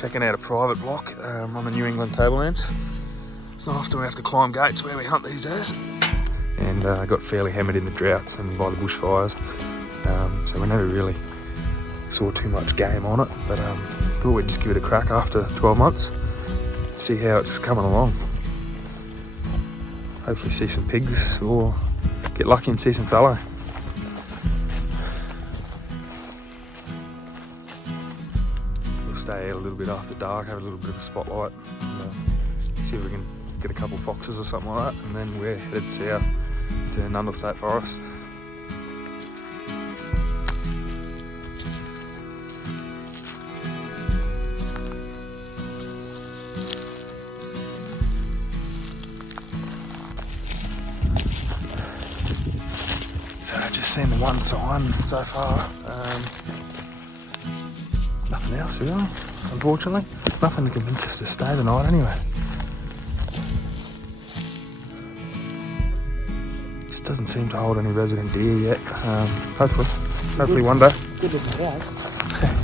checking out a private block on the New England tablelands. It's not often we have to climb gates where we hunt these days. And I got fairly hammered in the droughts and by the bushfires. So we never really saw too much game on it, but thought we'd just give it a crack after 12 months. See how it's coming along. Hopefully see some pigs or get lucky and see some fallow. We'll stay out a little bit after dark, have a little bit of a spotlight, and see if we can get a couple of foxes or something like that, and then we're headed south to Nundle State Forest. So I've just seen the one sign so far. Nothing else really, unfortunately. Nothing to convince us to stay the night anyway. Just doesn't seem to hold any resident deer yet. Hopefully one day. Good looking house. Yeah.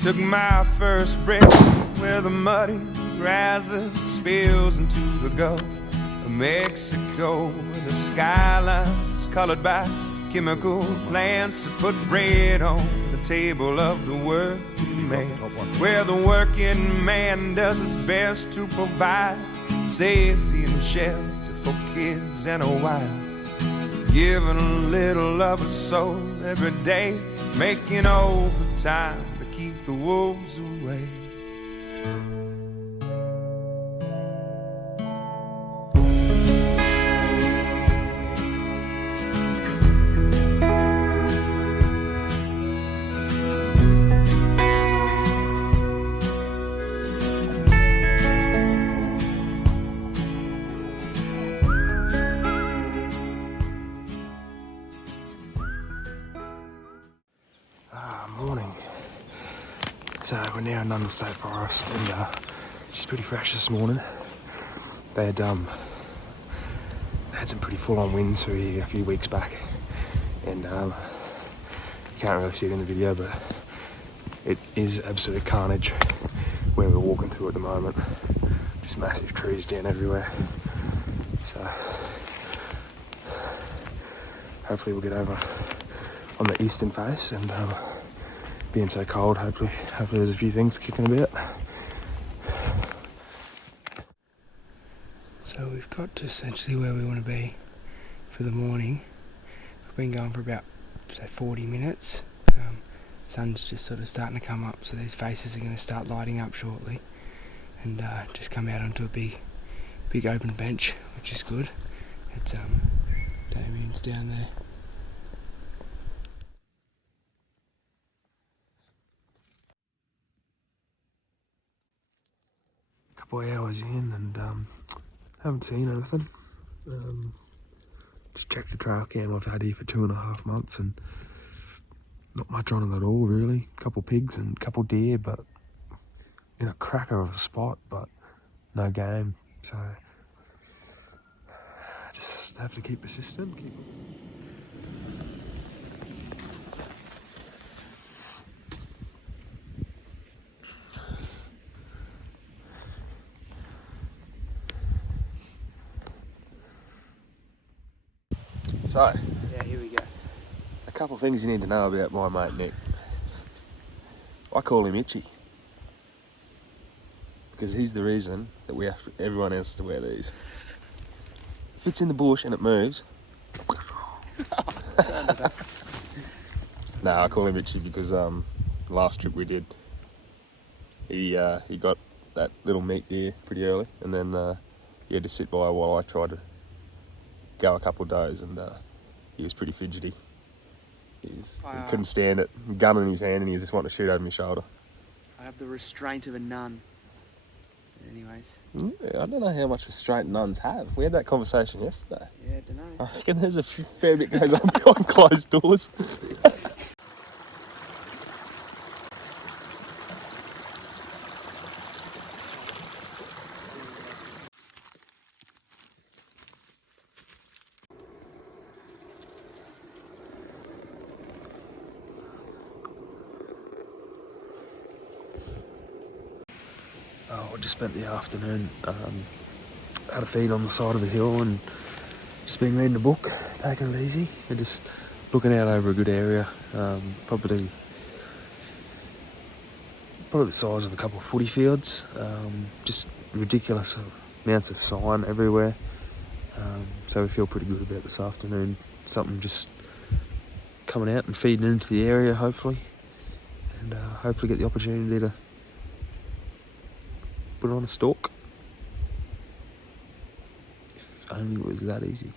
Took my first breath where the muddy rises, spills into the Gulf of Mexico. The skyline's colored by chemical plants that put bread on the table of the working man, where the working man does his best to provide safety and shelter for kids and a wife, giving a little of a soul every day, making overtime to keep the wolves away. Morning. So we're now in Nundle State Forest, and she's pretty fresh this morning. They had some pretty full-on winds through here a few weeks back, and you can't really see it in the video, but it is absolute carnage where we're walking through at the moment. Just massive trees down everywhere. So hopefully we'll get over on the eastern face, and being so cold, hopefully there's a few things kicking about. So we've got to essentially where we want to be for the morning. We've been going for about, say, 40 minutes. Sun's just sort of starting to come up, so these faces are going to start lighting up shortly, and just come out onto a big open bench, which is good. It's Damien's down there. Couple of hours in, and haven't seen anything. Just checked the trail cam I've had here for 2.5 months, and not much on it at all really. A couple pigs and a couple deer, but in a cracker of a spot, but no game. So just have to keep persistent. So, Yeah, here we go. a couple of things you need to know about my mate Nick. I call him Itchy, because he's the reason that everyone else has to wear these. If it's in the bush and it moves, no, I call him Itchy because last trip we did, he got that little meat deer pretty early, and then he had to sit by while I tried to go a couple of days, and he was pretty fidgety. He couldn't stand it. Gun in his hand, and he just wanted to shoot over my shoulder. I have the restraint of a nun. Anyways. Yeah, I don't know how much restraint nuns have. We had that conversation yesterday. Yeah, I don't know. I reckon there's a fair bit goes on behind closed doors. I just spent the afternoon, had a feed on the side of the hill and just been reading a book, taking it easy, and just looking out over a good area, probably the size of a couple of footy fields, just ridiculous amounts of sign everywhere, so we feel pretty good about this afternoon, something just coming out and feeding into the area hopefully, and hopefully get the opportunity to put it on a stalk. If only it was that easy.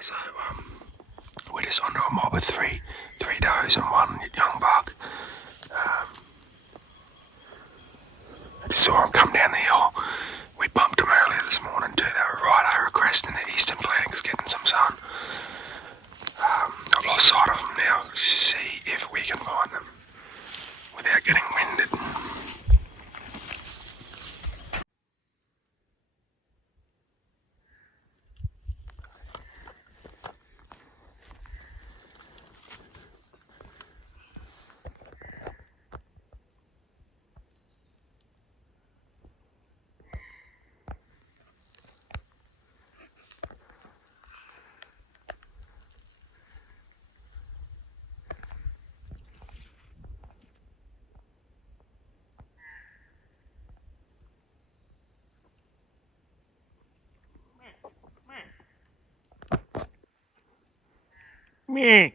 So we're just onto a mob of three does and one young buck. I just saw them come down the hill. We bumped them earlier this morning too. They were right over a crest in the eastern flanks getting some sun. I've lost sight of them now. See if we can find them without getting winded. Meh.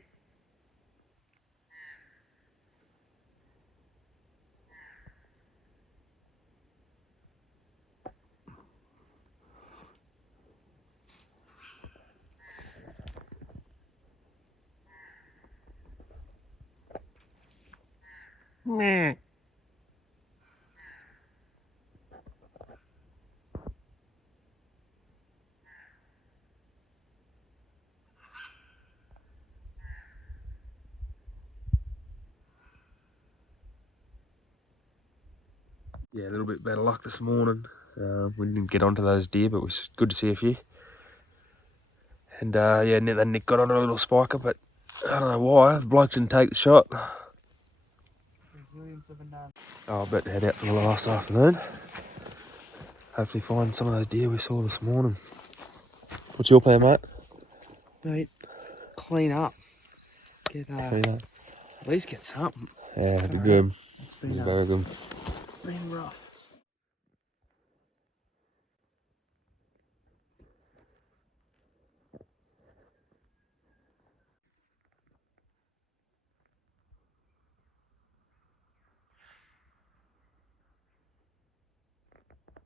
Meh. Yeah, a little bit better luck this morning. We didn't get onto those deer, but it was good to see a few. And yeah, then Nick got onto a little spiker, but I don't know why. The bloke didn't take the shot. Oh, I bet to head out for the last afternoon. Hopefully find some of those deer we saw this morning. What's your plan, mate? Mate, clean up. Get Clean up. at least get something. Yeah, it'd be good. It's It'd be been very good. rough.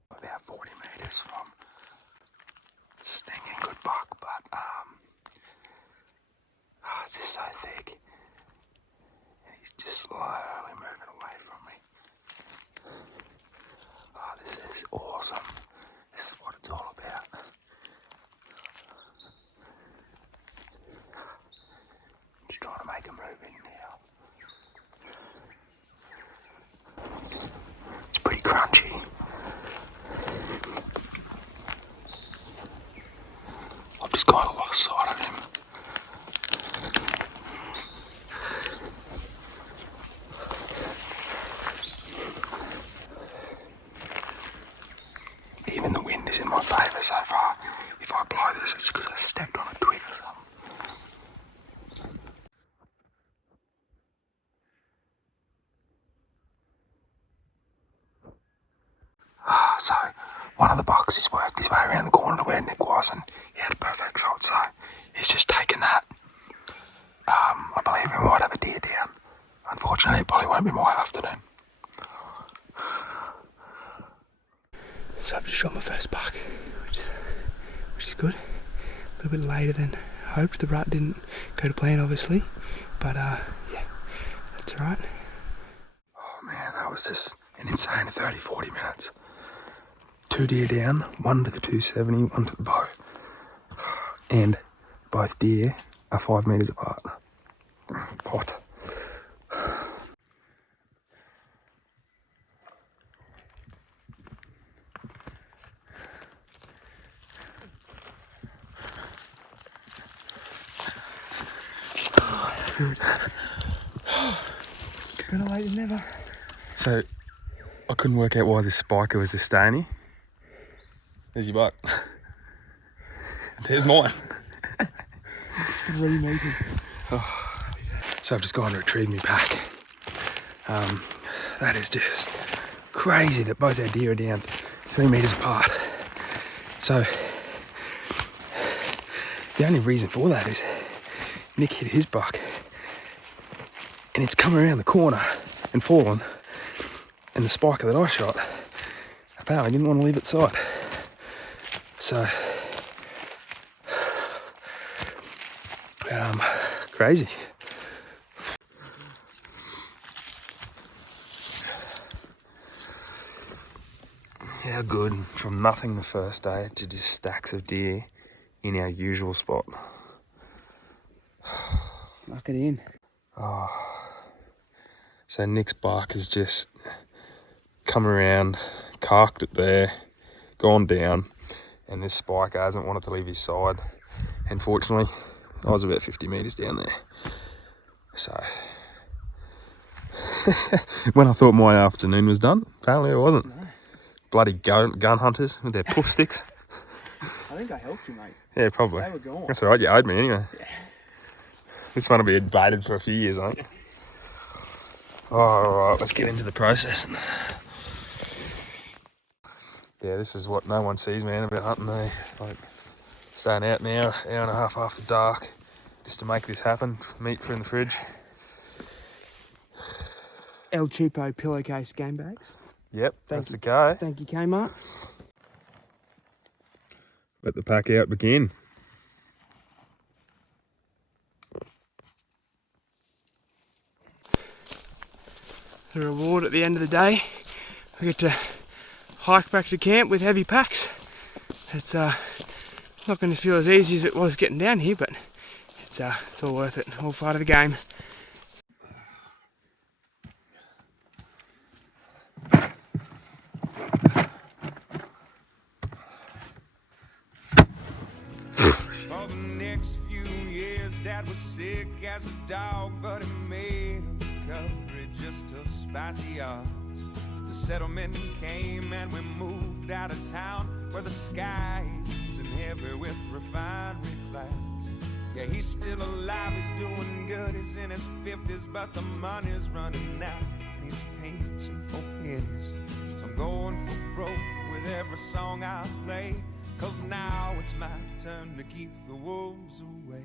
About 40 metres from stinging good buck, but it's just so thick. And he's just slowly moving away from me. Oh, this is awesome. This is what it's all about. Just trying to make him move in now. It's pretty crunchy. I've just kind of lost sight of him. Even the wind is in my favour so far. If I blow this, it's because I stepped on a twig or something. So, one of the bucks has worked his way around the corner to where Nick was, and he had a perfect shot, so he's just taken that. I believe we might have a deer down. Unfortunately, it probably won't be my afternoon. So I've just shot my first buck, which is good. A little bit later than hoped. The rut didn't go to plan, obviously, but yeah, that's alright. Oh man, that was just an insane 30-40 minutes. 2 deer down, one to the 270, one to the bow. And both deer are 5 metres apart. What? Good. Better late than never. So, I couldn't work out why this spiker was this stony. There's your buck. There's mine. 3 metres. So I've just gone to retrieve my pack. That is just crazy that both our deer are down 3 metres apart. So, the only reason for that is Nick hit his buck and it's come around the corner and fallen, and the spiker that I shot apparently didn't want to leave its side. So, crazy. How good from nothing the first day to just stacks of deer in our usual spot. Snuck it in. Oh. So Nick's buck has just come around, carked it there, gone down, and this spiker hasn't wanted to leave his side. Unfortunately, I was about 50 metres down there. So, when I thought my afternoon was done, apparently it wasn't. No. Bloody gun hunters with their poof sticks. I think I helped you, mate. Yeah, probably. They were gone. That's all right, you owed me anyway. Yeah. This one will be baited for a few years, I think. Alright, let's get into the processing. Yeah, this is what no one sees, man, about hunting, eh? Like, staying out an hour and a half after dark, just to make this happen. Meat for in the fridge. El Cheapo pillowcase game bags. Yep, that's the go. Thank you, Kmart. Let the pack out begin. The reward at the end of the day, I get to hike back to camp with heavy packs. It's not going to feel as easy as it was getting down here, but it's all worth it. All part of the game. For the next few years, Dad was sick as a dog, but he made recovery just to spite the odds. The settlement came and we moved out of town, where the sky isn't heavy with refinery clouds. Yeah, he's still alive, he's doing good, he's in his 50s, but the money's running out, and he's pinching for pennies. So I'm going for broke with every song I play, 'cause now it's my turn to keep the wolves away.